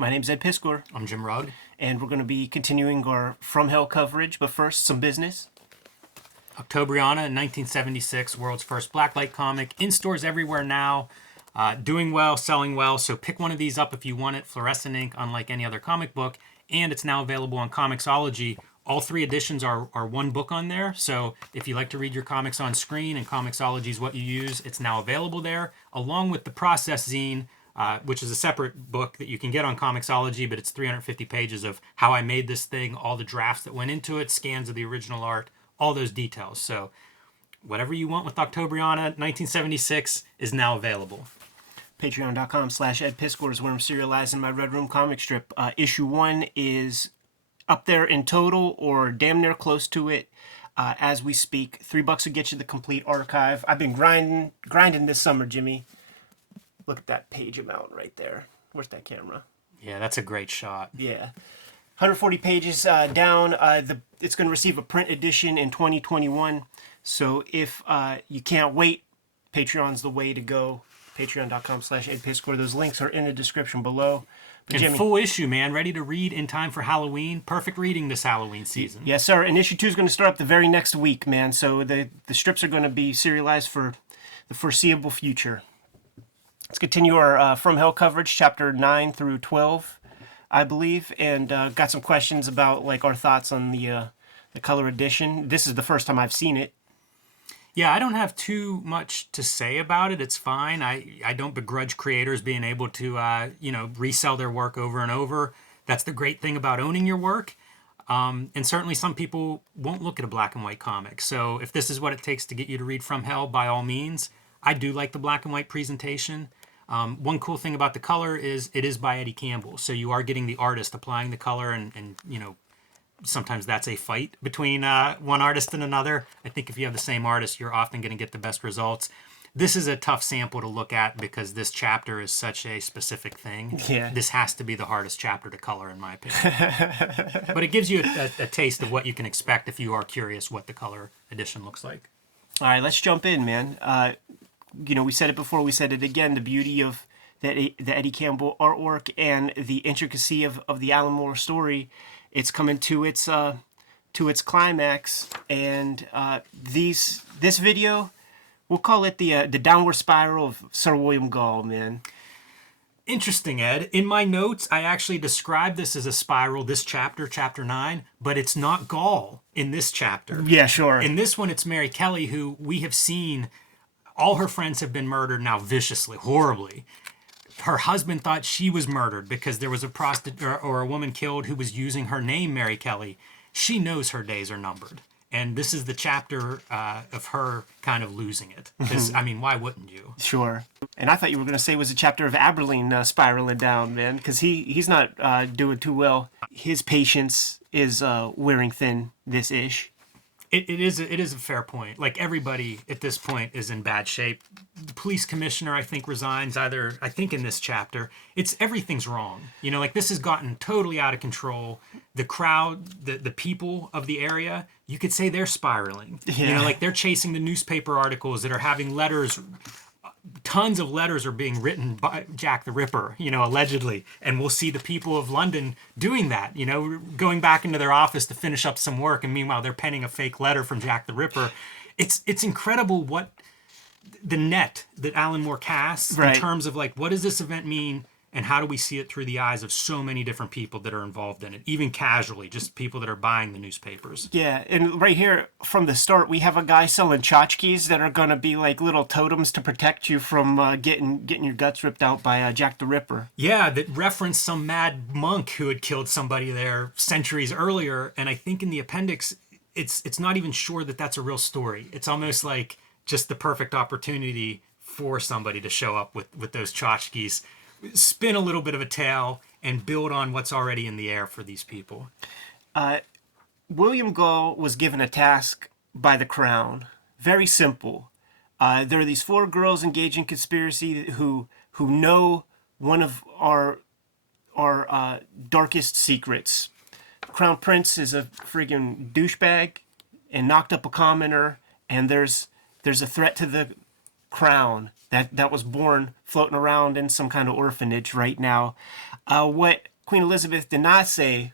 My name's Ed Piskor, I'm Jim Rugg. and we're going to be continuing our From Hell coverage, but first, some business. Octobriana in 1976, world's first blacklight comic, in stores everywhere now, doing well, selling well, so pick one of these up if you want it. Fluorescent ink, unlike any other comic book, and it's now available on Comixology. All three editions are one book on there, so if you like to read your comics on screen and Comixology is what you use, it's now available there, along with the Process Zine, which is a separate book that you can get on Comixology, but it's 350 pages of how I made this thing, all the drafts that went into it, scans of the original art, all those details. So whatever you want with Octobriana 1976 is now available. Patreon.com/Ed Piskor is where I'm serializing my Red Room comic strip. Issue 1 is up there in total or damn near close to it as we speak. $3 will get you the complete archive. I've been grinding this summer, Jimmy. Look at that page amount right there. Where's that camera? Yeah, that's a great shot. Yeah. 140 pages down. It's going to receive a print edition in 2021. So if you can't wait, Patreon's the way to go. Patreon.com/Ed Piskor. Those links are in the description below. But And Jimmy, full issue, man. Ready to read in time for Halloween. Perfect reading this Halloween season. yes, sir. And issue 2 is going to start up the very next week, man. So the strips are going to be serialized for the foreseeable future. Let's continue our From Hell coverage, chapter 9 through 12, I believe, and got some questions about like our thoughts on the color edition. This is the first time I've seen it. Yeah, I don't have too much to say about it. It's fine. I don't begrudge creators being able to, resell their work over and over. That's the great thing about owning your work. And certainly some people won't look at a black and white comic. So if this is what it takes to get you to read From Hell, by all means. I do like the black and white presentation. One cool thing about the color is it is by Eddie Campbell. So you are getting the artist applying the color and sometimes that's a fight between one artist and another. I think if you have the same artist, you're often going to get the best results. This is a tough sample to look at because this chapter is such a specific thing. Yeah. This has to be the hardest chapter to color, in my opinion. But it gives you a taste of what you can expect if you are curious what the color edition looks like. All right, let's jump in, man. We said it before, we said it again, the beauty of the Eddie Campbell artwork and the intricacy of the Alan Moore story. It's coming to its climax, and this video, we'll call it the downward spiral of Sir William Gall, man. Interesting, Ed. In my notes, I actually described this as a spiral, this chapter, chapter 9, but it's not Gall in this chapter. Yeah, sure. In this one, it's Mary Kelly, who we have seen, all her friends have been murdered now viciously, horribly. Her husband thought she was murdered because there was a prostitute or a woman killed who was using her name, Mary Kelly. She knows her days are numbered. And this is the chapter of her kind of losing it. Because, why wouldn't you? Sure. And I thought you were going to say it was a chapter of Aberline spiraling down, man, because he's not doing too well. His patience is wearing thin this ish. It is a fair point. Like, everybody at this point is in bad shape. The police commissioner, I think, resigns in this chapter. Everything's wrong. This has gotten totally out of control. The crowd, the people of the area, you could say they're spiraling. Yeah. They're chasing the newspaper articles that are having letters. Tons of letters are being written by Jack the Ripper, allegedly. And we'll see the people of London doing that, going back into their office to finish up some work. And meanwhile, they're penning a fake letter from Jack the Ripper. It's incredible what the net that Alan Moore casts in terms of what does this event mean and how do we see it through the eyes of so many different people that are involved in it, even casually, just people that are buying the newspapers. Yeah, and right here from the start, we have a guy selling tchotchkes that are going to be like little totems to protect you from getting your guts ripped out by Jack the Ripper. Yeah, that reference some mad monk who had killed somebody there centuries earlier, and I think in the appendix, it's not even sure that that's a real story. It's almost like just the perfect opportunity for somebody to show up with those tchotchkes, spin a little bit of a tale, and build on what's already in the air for these people. William Gall was given a task by the Crown. Very simple. There are these 4 girls engaged in conspiracy who know one of our darkest secrets. Crown Prince is a friggin' douchebag and knocked up a commoner, and there's a threat to the crown that was born floating around in some kind of orphanage right now. What Queen Elizabeth did not say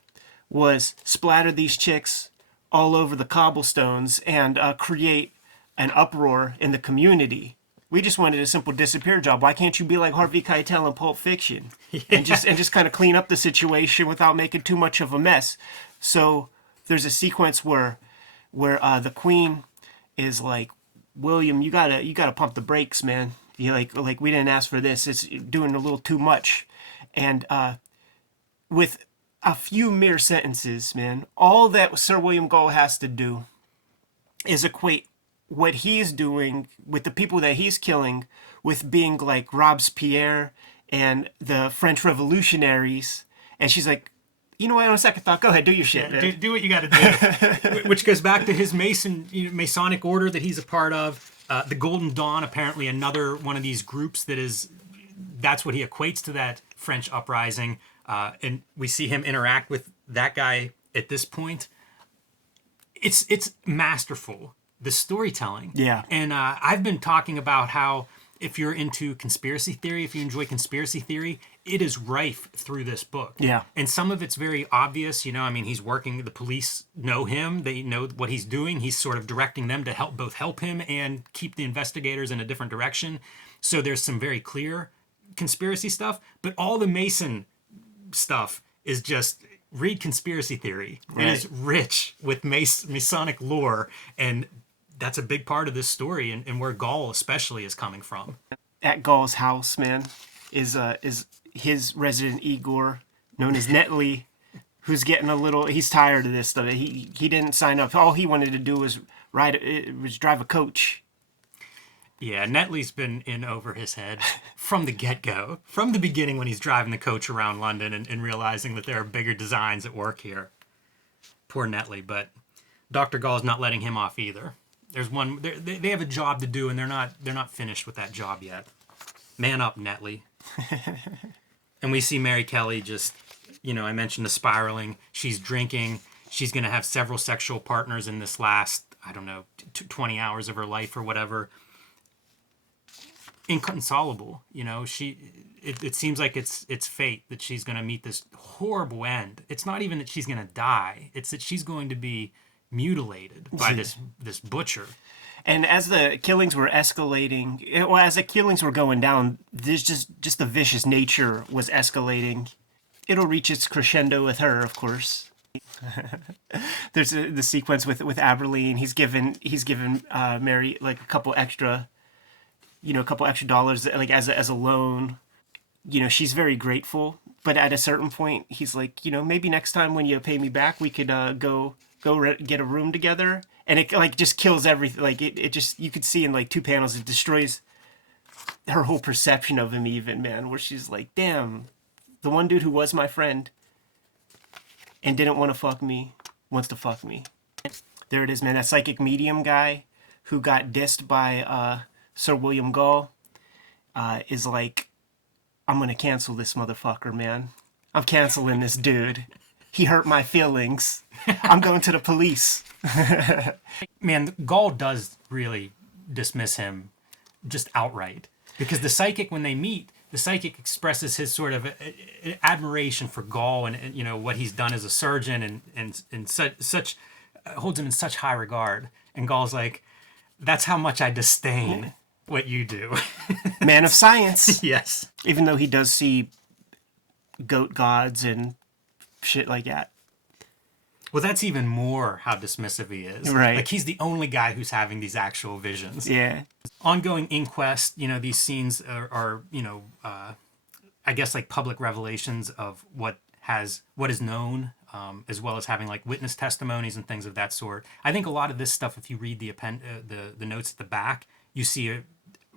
was splatter these chicks all over the cobblestones and create an uproar in the community. We just wanted a simple disappear job. Why can't you be like Harvey Keitel in Pulp Fiction and just kind of clean up the situation without making too much of a mess? So there's a sequence where the Queen is like, William, you gotta pump the brakes, man. You like we didn't ask for this. It's doing a little too much. And with a few mere sentences, man, all that Sir William Gull has to do is equate what he's doing with the people that he's killing with being like Robespierre and the French revolutionaries. And she's like, you know what, on a second thought, go ahead, do your shit. Yeah, do what you got to do. Which goes back to his Masonic order that he's a part of. The Golden Dawn, apparently another one of these groups that's what he equates to that French uprising. And we see him interact with that guy at this point. It's masterful, the storytelling. Yeah. And I've been talking about how if you're into conspiracy theory, if you enjoy conspiracy theory, it is rife through this book. Yeah. And some of it's very obvious, he's working, the police know him, they know what he's doing. He's sort of directing them to help him and keep the investigators in a different direction. So there's some very clear conspiracy stuff, but all the Mason stuff is just read conspiracy theory. Right. It is rich with Masonic lore, and that's a big part of this story and where Gull especially is coming from. At Gull's house, man, is his resident Igor, known as Netley, who's getting he's tired of this stuff. He didn't sign up. All he wanted to do was drive a coach. Yeah, Netley's been in over his head from the get-go, from the beginning when he's driving the coach around London and realizing that there are bigger designs at work here. Poor Netley, but Dr. Gull's not letting him off either. There's one. They have a job to do, and they're not finished with that job yet. Man up, Netley. And we see Mary Kelly just, I mentioned the spiraling. She's drinking. She's going to have several sexual partners in this last, 20 hours of her life or whatever. Inconsolable, it seems like it's fate that she's going to meet this horrible end. It's not even that she's going to die. It's that she's going to be mutilated by this butcher. And as the killings were escalating, as the killings were going down, there's just the vicious nature was escalating. It'll reach its crescendo with her, of course. There's the sequence with Aberline. He's given Mary like a couple extra dollars like as a loan. She's very grateful, but at a certain point, he's like, maybe next time when you pay me back, we could go get a room together. And it like just kills everything. Like it just, you could see in like 2 panels, it destroys her whole perception of him even, man, where she's like, damn, the one dude who was my friend and didn't want to fuck me wants to fuck me. There it is, man. That psychic medium guy who got dissed by Sir William Gull is like, I'm going to cancel this motherfucker, man. I'm canceling this dude. He hurt my feelings. I'm going to the police. Man, Gull does really dismiss him just outright. Because the psychic, when they meet, the psychic expresses his sort of admiration for Gull and what he's done as a surgeon and such holds him in such high regard. And Gull's like, that's how much I disdain what you do. Man of science. Yes. Even though he does see goat gods and shit like that. Well, that's even more how dismissive he is. Right. Like, he's the only guy who's having these actual visions. Yeah. Ongoing inquest, these scenes are I guess, like, public revelations of what is known, as well as having, like, witness testimonies and things of that sort. I think a lot of this stuff, if you read the notes at the back, you see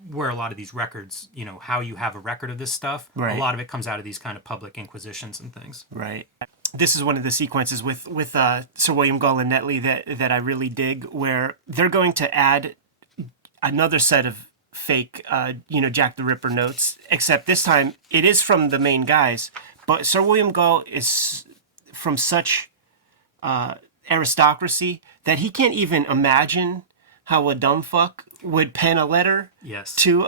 where a lot of these records, how you have a record of this stuff. Right. A lot of it comes out of these kind of public inquisitions and things. Right. This is one of the sequences with Sir William Gull and Netley that I really dig, where they're going to add another set of fake, Jack the Ripper notes, except this time it is from the main guys. But Sir William Gull is from such aristocracy that he can't even imagine how a dumb fuck would pen a letter to,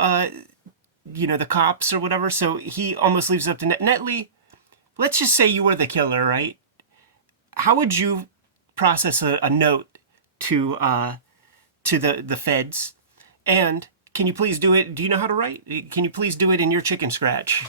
the cops or whatever. So he almost leaves it up to Netley. let's just say you were the killer, right? How would you process a note to the feds? And can you please do it? Do you know how to write? Can you please do it in your chicken scratch?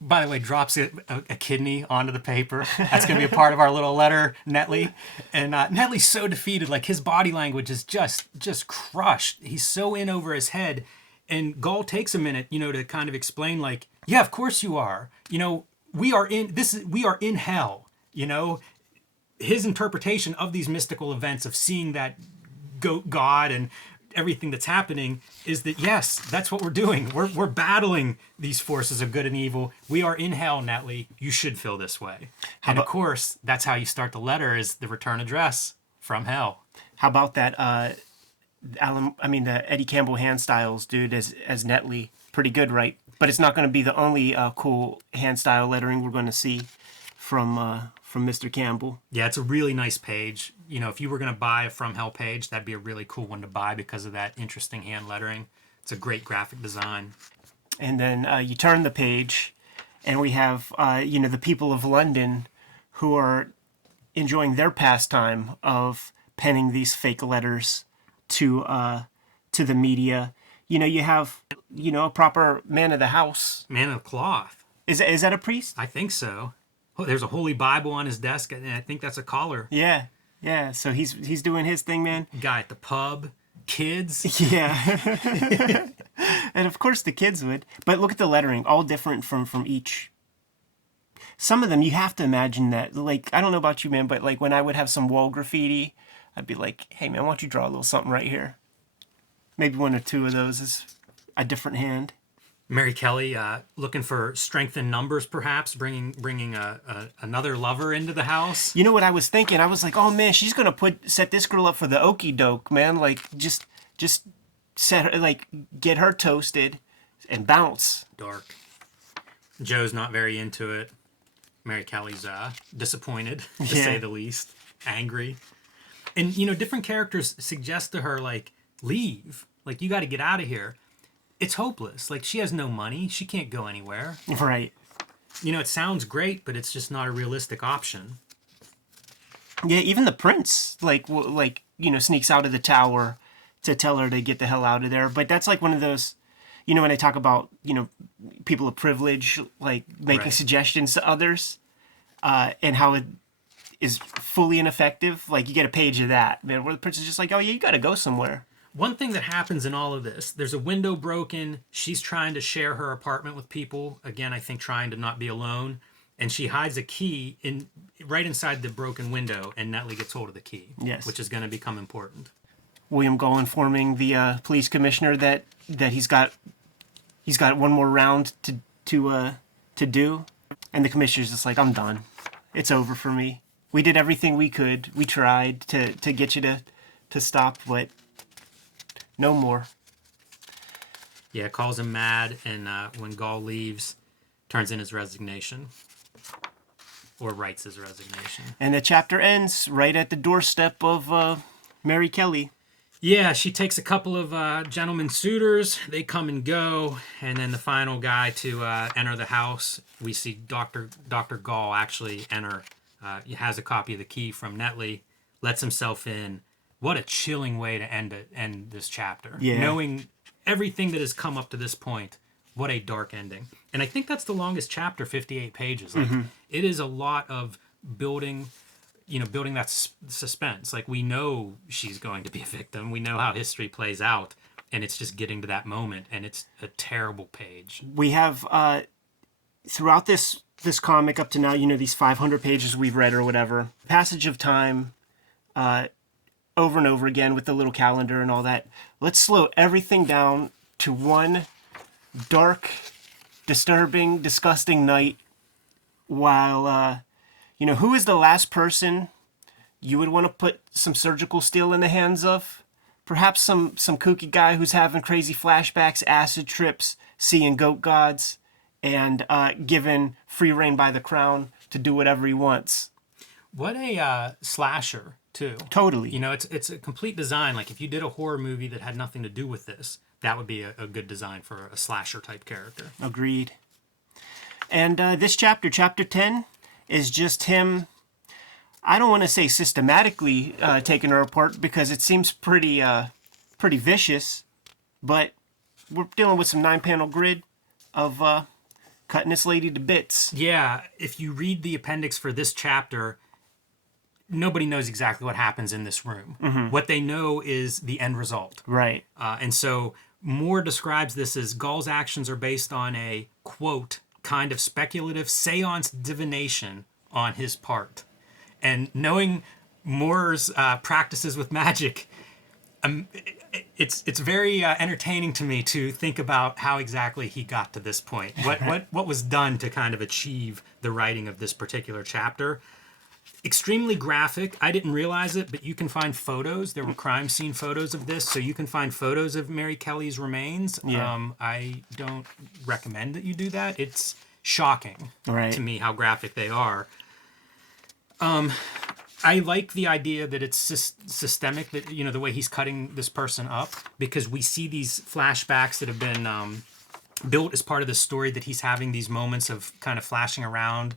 By the way, drops a kidney onto the paper. That's going to be a part of our little letter, Netley. And Netley's so defeated. Like, his body language is just crushed. He's so in over his head. And Gaul takes a minute, to kind of explain, like, yeah, of course you are. We are in hell. His interpretation of these mystical events, of seeing that goat god and everything that's happening, is that, yes, that's what we're doing. We're battling these forces of good and evil. We are in hell, Netley. You should feel this way. And of course, that's how you start the letter, is the return address from hell. How about that? The Eddie Campbell hand styles, dude, as Netley. Pretty good, right? But it's not going to be the only cool hand style lettering we're going to see from Mr. Campbell. Yeah, it's a really nice page. If you were going to buy a From Hell page, that'd be a really cool one to buy because of that interesting hand lettering. It's a great graphic design. And then you turn the page, and we have, the people of London who are enjoying their pastime of penning these fake letters to the media. You have, a proper man of the house. Man of cloth. Is that a priest? I think so. Oh, there's a Holy Bible on his desk, and I think that's a collar. Yeah. So he's doing his thing, man. Guy at the pub, kids. Yeah. And of course the kids would. But look at the lettering, all different from each. Some of them you have to imagine that, like, I don't know about you, man, but like when I would have some wall graffiti, I'd be like, hey man, why don't you draw a little something right here? Maybe one or two of those is a different hand. Mary Kelly looking for strength in numbers, perhaps bringing another lover into the house. You know what I was thinking? I was like, oh man, she's gonna set this girl up for the okie doke, man. Like just set her, like, get her toasted and bounce. Dark. Joe's not very into it. Mary Kelly's disappointed, to say the least. Angry. And different characters suggest to her, like, leave. Like, you got to get out of here. It's hopeless. Like, she has no money. She can't go anywhere. Right. It sounds great, but it's just not a realistic option. Yeah, even the prince, sneaks out of the tower to tell her to get the hell out of there. But that's like one of those, when they talk about, people of privilege, like making suggestions to others, and how it is fully ineffective. Like, you get a page of that, man, where the prince is just like, oh yeah, you got to go somewhere. One thing that happens in all of this, there's a window broken. She's trying to share her apartment with people. Again, I think trying to not be alone. And she hides a key right inside the broken window, and Netley gets hold of the key. Yes. Which is going to become important. William Gull informing the police commissioner that he's got one more round to do. And the commissioner's just like, I'm done. It's over for me. We did everything we could. We tried to get you to stop, but no more. Yeah, calls him mad, and when Gaul leaves, turns in his resignation. Or writes his resignation. And the chapter ends right at the doorstep of Mary Kelly. Yeah, she takes a couple of gentlemen suitors. They come and go. And then the final guy to enter the house, we see Dr. Gaul actually enter. He has a copy of the key from Netley, lets himself in. What a chilling way to end this chapter. Yeah. Knowing everything that has come up to this point, what a dark ending. And I think that's the longest chapter, 58 pages. Like, it is a lot of building that suspense. Like, we know she's going to be a victim. We know how history plays out. And it's just getting to that moment. And it's a terrible page. We have, throughout this comic up to now, these 500 pages we've read or whatever, passage of time, over and over again with the little calendar and all that. Let's slow everything down to one dark, disturbing, disgusting night while, who is the last person you would want to put some surgical steel in the hands of? Perhaps some kooky guy who's having crazy flashbacks, acid trips, seeing goat gods, and given free reign by the crown to do whatever he wants. What a slasher, too. Totally. It's a complete design. Like, if you did a horror movie that had nothing to do with this, that would be a good design for a slasher type character. Agreed. And this chapter, chapter 10, is just him. I don't want to say systematically taking her apart because it seems pretty vicious, but we're dealing with some 9-panel grid of cutting this lady to bits. Yeah, if you read the appendix for this chapter, nobody knows exactly what happens in this room. What they know is the end result. Right. And so Moore describes this as Gull's actions are based on a, quote, kind of speculative seance divination on his part. And knowing Moore's practices with magic, it's very entertaining to me to think about how exactly he got to this point. What was done to kind of achieve the writing of this particular chapter. Extremely graphic. I didn't realize it, but you can find photos. There were crime scene photos of this, so you can find photos of Mary Kelly's remains. Yeah. I don't recommend that you do that. It's shocking to me how graphic they are. I like the idea that it's systemic, that, you know, the way he's cutting this person up, because we see these flashbacks that have been built as part of the story, that he's having these moments of kind of flashing around,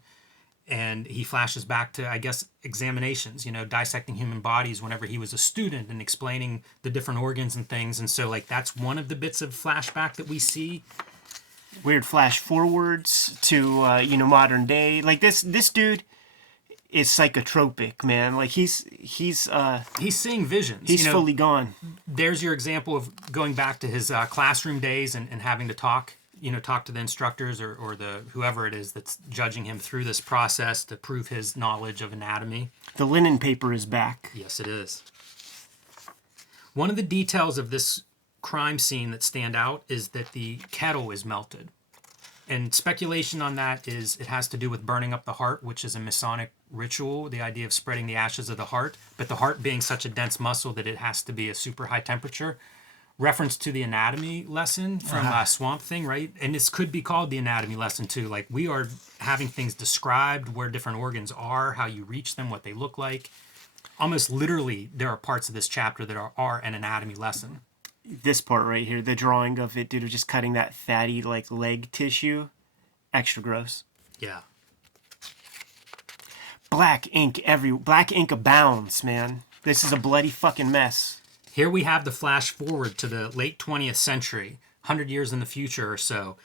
and he flashes back to, I guess, examinations, you know, dissecting human bodies whenever he was a student and explaining the different organs and things. And so, like, that's one of the bits of flashback that we see. Weird flash forwards to, you know, modern day. Like, this dude is psychotropic, man. Like, he's seeing visions. He's fully gone. There's your example of going back to his classroom days and having to talk to the instructors or the whoever it is that's judging him through this process to prove his knowledge of anatomy. The linen paper is back. Yes, it is. One of the details of this crime scene that stand out is that the kettle is melted. And speculation on that is it has to do with burning up the heart, which is a Masonic ritual, the idea of spreading the ashes of the heart, but the heart being such a dense muscle that it has to be a super high temperature. Reference to the anatomy lesson from Swamp Thing, right? And this could be called the anatomy lesson too. Like, we are having things described, where different organs are, how you reach them, what they look like. Almost literally, there are parts of this chapter that are an anatomy lesson. This part right here, the drawing of it, dude, of just cutting that fatty, like, leg tissue, extra gross. Yeah. Black ink abounds, man. This is a bloody fucking mess. Here we have the flash forward to the late 20th century, 100 years in the future or so.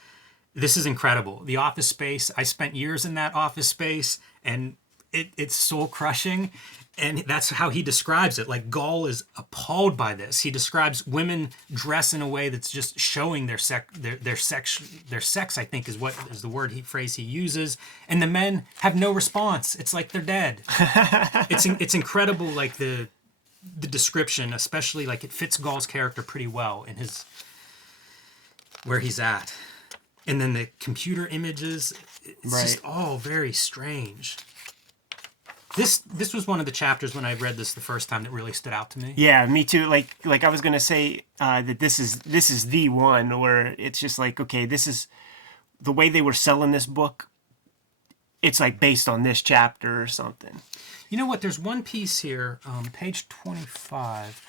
This is incredible. The office space, I spent years in that office space, and it's soul crushing. And that's how he describes it. Like, Gull is appalled by this. He describes women dress in a way that's just showing their sex, I think is the phrase he uses. And the men have no response. It's like they're dead. It's incredible, like the description, especially, like, it fits Gull's character pretty well in his where he's at. And then the computer images, it's just all very strange. This was one of the chapters when I read this the first time that really stood out to me. Yeah, me too. Like I was gonna say that this is the one where it's just like, okay, this is the way they were selling this book. It's like based on this chapter or something. You know what? There's one piece here, page 25,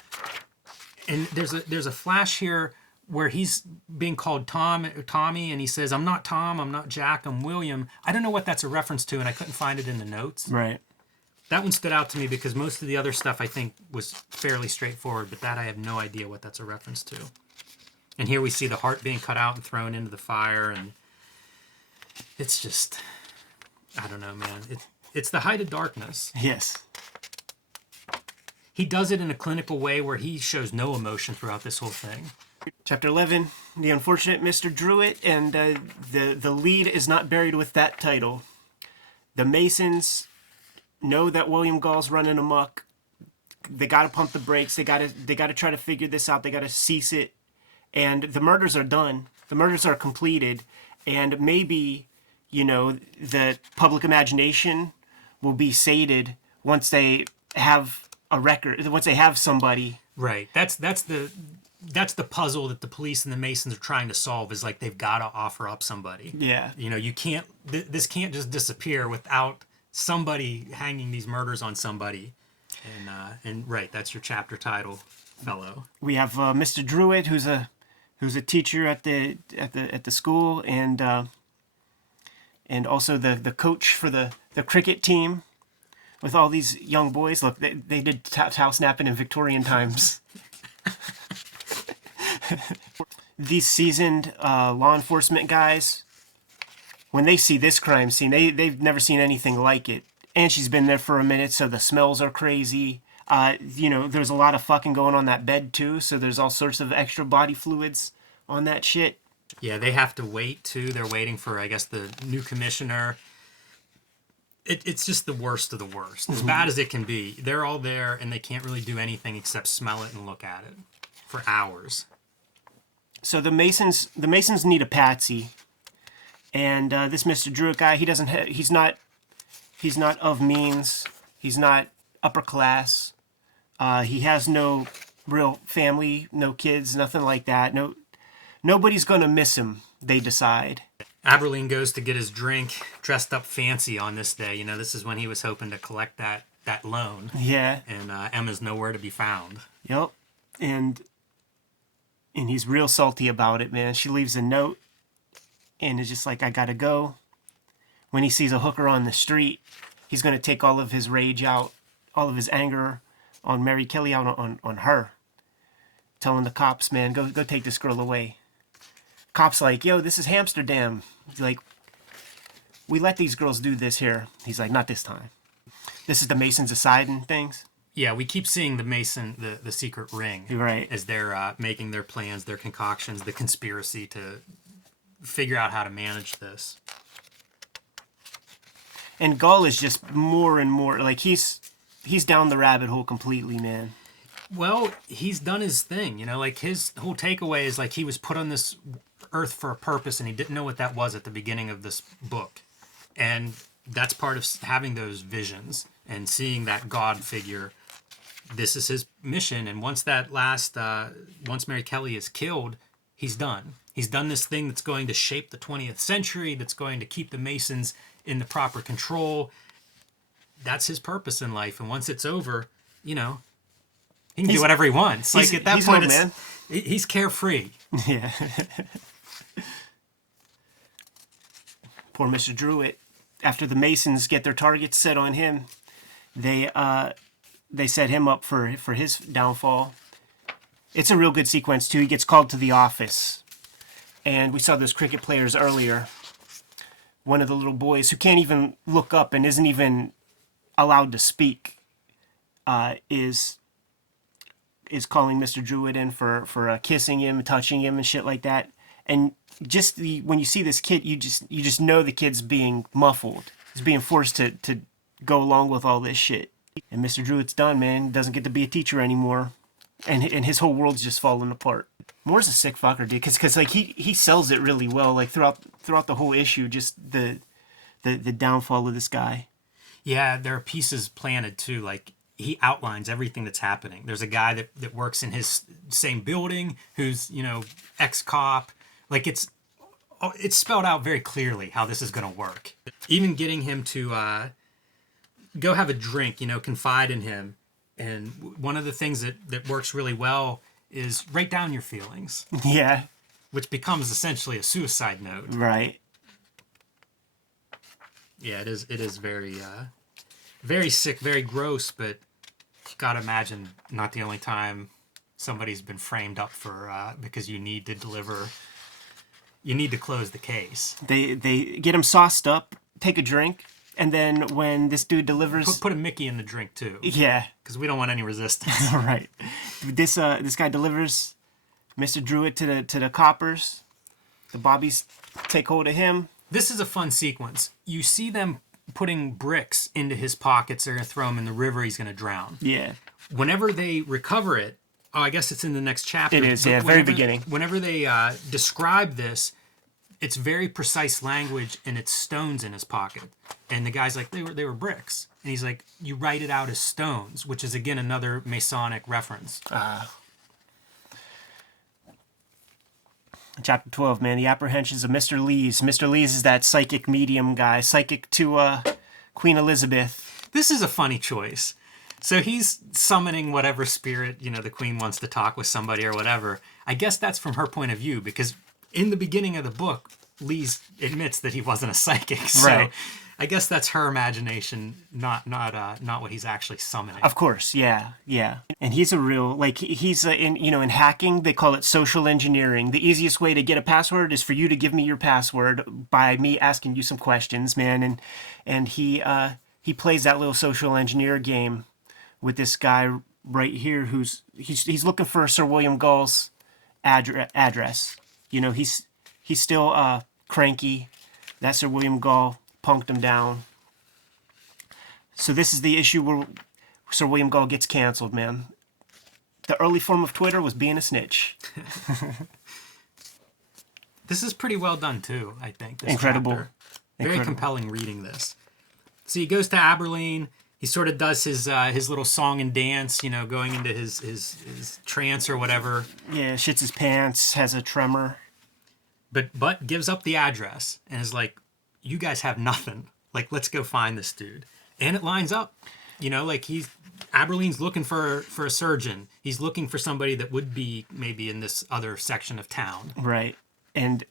and there's a flash here where he's being called Tommy, and he says, "I'm not Tom, I'm not Jack, I'm William." I don't know what that's a reference to, and I couldn't find it in the notes. Right. That one stood out to me because most of the other stuff I think was fairly straightforward, but that I have no idea what that's a reference to. And here we see the heart being cut out and thrown into the fire, and it's just, I don't know, man. It's the height of darkness. Yes. He does it in a clinical way where he shows no emotion throughout this whole thing. Chapter 11, The Unfortunate Mr. Druitt, and the lead is not buried with that title. The Masons know that William Gull's running amok. They got to pump the brakes. They got to try to figure this out. They got to cease it. And the murders are done. The murders are completed. And maybe, you know, the public imagination will be sated once they have a record, once they have somebody. Right. That's the puzzle that the police and the Masons are trying to solve, is like they've got to offer up somebody. Yeah. You know, you can't, this can't just disappear without somebody hanging these murders on somebody. And right, that's your chapter title, fellow. We have Mr. Druitt, who's a teacher at the school, and and also the coach for the cricket team with all these young boys. Look, they did towel snapping in Victorian times. These seasoned law enforcement guys, when they see this crime scene, they've never seen anything like it. And she's been there for a minute, so the smells are crazy. There's a lot of fucking going on that bed too, so there's all sorts of extra body fluids on that shit. Yeah, they have to wait too. They're waiting for, I guess, the new commissioner. It's just the worst of the worst. As bad as it can be. They're all there and they can't really do anything except smell it and look at it for hours. So the Masons need a patsy. And this Mr. Druitt guy, he's not of means. He's not upper class. He has no real family, no kids, nothing like that. Nobody's gonna miss him, they decide. Aberline goes to get his drink, dressed up fancy on this day. This is when he was hoping to collect that loan. Yeah. And Emma's nowhere to be found. Yep. And he's real salty about it, man. She leaves a note and is just like, I gotta go. When he sees a hooker on the street, he's gonna take all of his rage out, all of his anger on Mary Kelly out on her. Telling the cops, man, go take this girl away. Cops like, yo, this is Amsterdam. He's like, we let these girls do this here. He's like, not this time. This is the Masons aside and things. Yeah, we keep seeing the Mason, the secret ring. Right. As they're making their plans, their concoctions, the conspiracy to figure out how to manage this. And Gull is just more and more, like, he's down the rabbit hole completely, man. Well, he's done his thing, like his whole takeaway is like he was put on this earth for a purpose and he didn't know what that was at the beginning of this book. And that's part of having those visions and seeing that God figure. This is his mission. And once once Mary Kelly is killed, he's done. He's done this thing that's going to shape the 20th century, that's going to keep the Masons in the proper control. That's his purpose in life. And once it's over, he can do whatever he wants. Like at that point, he's carefree. Yeah. Poor Mr. Druitt. After the Masons get their targets set on him, they set him up for his downfall. It's a real good sequence too. He gets called to the office, and we saw those cricket players earlier. One of the little boys who can't even look up and isn't even allowed to speak is calling Mr. Druitt in for kissing him, touching him, and shit like that. And just when you see this kid, you just know the kid's being muffled. He's being forced to go along with all this shit. And Mr. Druitt's done, man. Doesn't get to be a teacher anymore, and his whole world's just falling apart. Moore's a sick fucker, dude, because like he sells it really well. Like throughout the whole issue, just the downfall of this guy. Yeah, there are pieces planted too. Like he outlines everything that's happening. There's a guy that works in his same building who's ex-cop. Like it's spelled out very clearly how this is going to work. Even getting him to go have a drink, confide in him. And one of the things that works really well is write down your feelings. Yeah. Which becomes essentially a suicide note. Right. Yeah, it is very, very sick, very gross, but you gotta imagine not the only time somebody's been framed up for, because you need to close the case. They get him sauced up, take a drink, and then when this dude delivers... Put a Mickey in the drink, too. Yeah. Because we don't want any resistance. Right. This guy delivers Mr. Druitt to the coppers. The bobbies take hold of him. This is a fun sequence. You see them putting bricks into his pockets. They're going to throw him in the river. He's going to drown. Yeah. Whenever they recover it, I guess it's in the next chapter. It is, yeah, very beginning. Whenever they describe this, it's very precise language, and it's stones in his pocket. And the guy's like, they were bricks. And he's like, you write it out as stones, which is, again, another Masonic reference. Chapter 12, man, the apprehensions of Mr. Lees. Mr. Lees is that psychic medium guy, psychic to Queen Elizabeth. This is a funny choice. So he's summoning whatever spirit, the queen wants to talk with somebody or whatever. I guess that's from her point of view, because in the beginning of the book, Lee admits that he wasn't a psychic, so Right. I guess that's her imagination, not what he's actually summoning. Of course, yeah, yeah. And he's a real, like, he's in hacking, they call it social engineering. The easiest way to get a password is for you to give me your password by me asking you some questions, man. And he plays that little social engineer game with this guy right here he's looking for Sir William Gull's address. You know, he's still cranky. That Sir William Gull punked him down. So this is the issue where Sir William Gull gets canceled, man. The early form of Twitter was being a snitch. This is pretty well done too, I think. This Incredible. chapter. Very Incredible. compelling reading this. So he goes to Aberlin. He sort of does his little song and dance, you know, going into his trance or whatever. Yeah, shits his pants, has a tremor. But gives up the address and is like, you guys have nothing. Like, let's go find this dude. And it lines up. You know, like Aberlin's looking for a surgeon. He's looking for somebody that would be maybe in this other section of town. Right.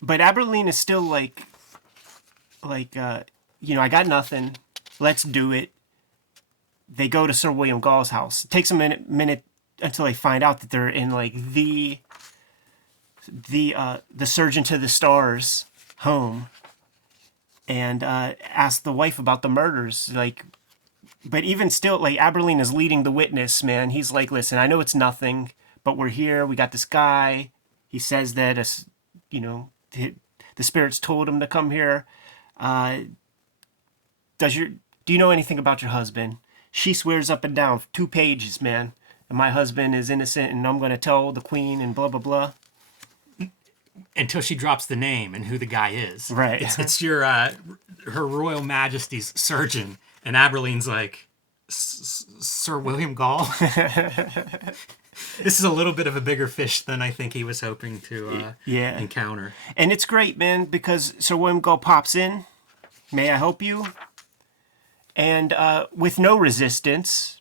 But Aberlin is still like you know, I got nothing. Let's do it. They go to Sir William Gull's house. It takes a minute until they find out that they're in like the surgeon to the stars home, and ask the wife about the murders. Like, but even still, like, Aberlin is leading the witness, man. He's like, listen, I know it's nothing, but we're here. We got this guy. He says that, you know, the spirits told him to come here. Do you know anything about your husband? She swears up and down, 2 pages, man. And my husband is innocent, and I'm going to tell the queen, and blah, blah, blah. Until she drops the name and who the guy is. Right. It's your Her Royal Majesty's surgeon, and Aberlin's like, Sir William Gull. This is a little bit of a bigger fish than I think he was hoping to encounter. And it's great, man, because Sir William Gull pops in. May I help you? And with no resistance,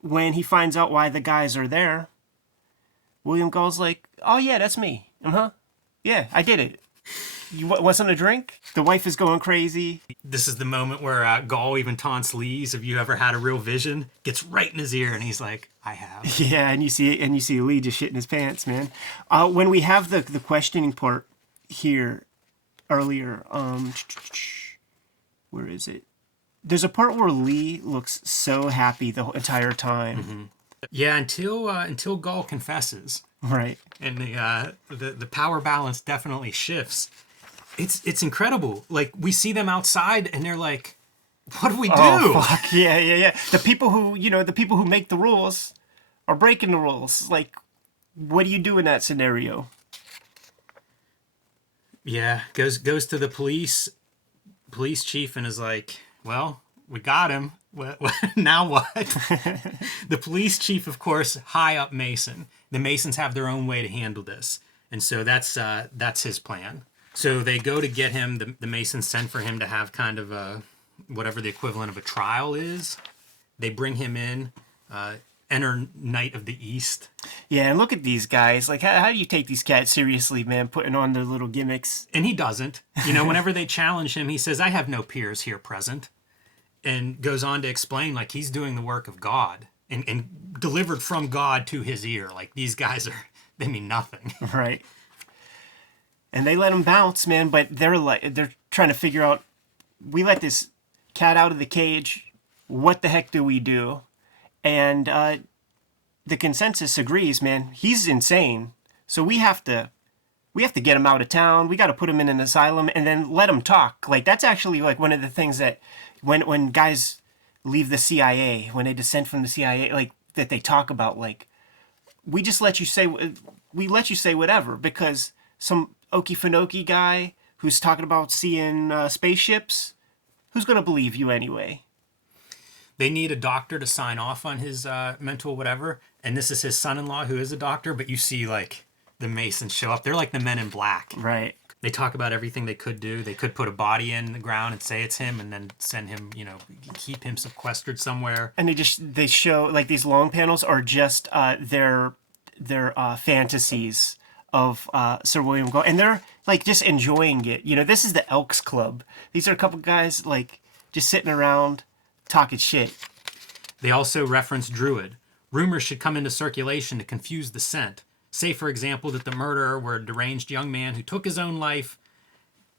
when he finds out why the guys are there, William Gull's like, oh yeah, that's me. Yeah, I did it. You want something to drink? The wife is going crazy. This is the moment where Gull even taunts Lee's, have you ever had a real vision? Gets right in his ear, and he's like, I have. Yeah, and you see Lee just shitting his pants, man. When we have the questioning part here earlier, where is it? There's a part where Lee looks so happy the entire time. Mm-hmm. Yeah, until Gull confesses. Right. And the power balance definitely shifts. It's incredible. Like, we see them outside and they're like, what do we do? Oh, fuck. Yeah. The people who make the rules are breaking the rules. Like, what do you do in that scenario? Yeah, goes to the police chief and is like, well, we got him. Now what? The police chief, of course, high up Mason. The Masons have their own way to handle this. And so that's his plan. So they go to get him. The Masons send for him to have kind of whatever the equivalent of a trial is. They bring him in, enter Knight of the East. Yeah, and look at these guys. Like, how do you take these cats seriously, man, putting on their little gimmicks? And he doesn't. You know, whenever they challenge him, he says, I have no peers here present. And goes on to explain, like, he's doing the work of God and delivered from God to his ear. Like, these guys they mean nothing. Right. And they let him bounce, man, but they're trying to figure out, we let this cat out of the cage. What the heck do we do? And the consensus agrees, man. He's insane. So we have to get him out of town. We got to put him in an asylum and then let him talk. Like, that's actually like one of the things that when guys leave the CIA, when they dissent from the CIA, like, that they talk about, like, we let you say whatever, because some Okefenokee guy who's talking about seeing spaceships, who's going to believe you anyway? They need a doctor to sign off on his mental whatever. And this is his son-in-law who is a doctor, but you see, like, the Masons show up. They're like the Men in Black. Right. They talk about everything they could do. They could put a body in the ground and say it's him and then send him, you know, keep him sequestered somewhere. And they show, like, these long panels are just their fantasies of Sir William Gory, and they're like just enjoying it. You know, this is the Elks Club. These are a couple guys like just sitting around talking shit. They also reference Druitt. Rumors should come into circulation to confuse the scent. Say, for example, that the murderer were a deranged young man who took his own life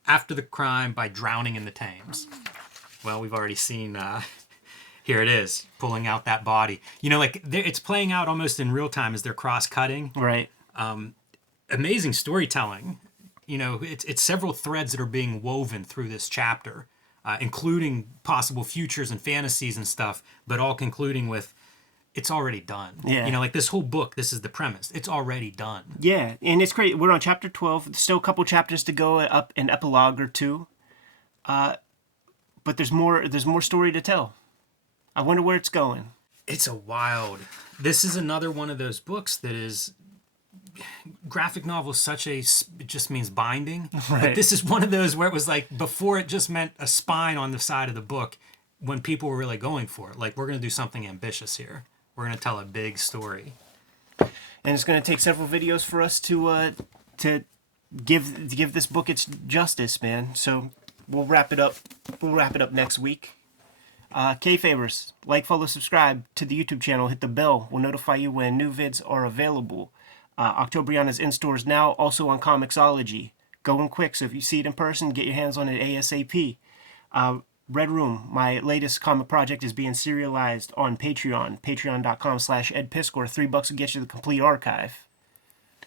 after the crime by drowning in the Thames. Well, we've already seen, here it is, pulling out that body. You know, like, it's playing out almost in real time as they're cross-cutting. Right. Amazing storytelling. You know, it's several threads that are being woven through this chapter, including possible futures and fantasies and stuff, but all concluding with, it's already done. Yeah. You know, like this whole book, this is the premise. It's already done. Yeah, and it's great. We're on chapter 12. There's still a couple chapters to go, up an epilogue or two. But there's more story to tell. I wonder where it's going. It's a wild. This is another one of those books that is graphic novel it just means binding. Right. But this is one of those where it was like before it just meant a spine on the side of the book when people were really going for it. Like, we're going to do something ambitious here. We're going to tell a big story. And it's going to take several videos for us to give this book its justice, man. So we'll wrap it up. We'll wrap it up next week. Kayfabers, like, follow, subscribe to the YouTube channel. Hit the bell. We'll notify you when new vids are available. Octobriana is in stores now, also on Comixology. Going quick, so if you see it in person, get your hands on it ASAP. Red Room, my latest comic project, is being serialized on Patreon. Patreon.com/EdPiscor. $3 will get you the complete archive.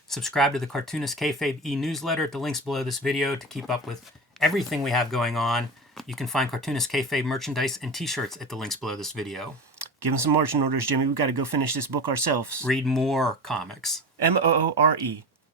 Subscribe to the Cartoonist Kayfabe e-newsletter at the links below this video to keep up with everything we have going on. You can find Cartoonist Kayfabe merchandise and t-shirts at the links below this video. Give us some marching orders, Jimmy. We got to go finish this book ourselves. Read more comics. Moore.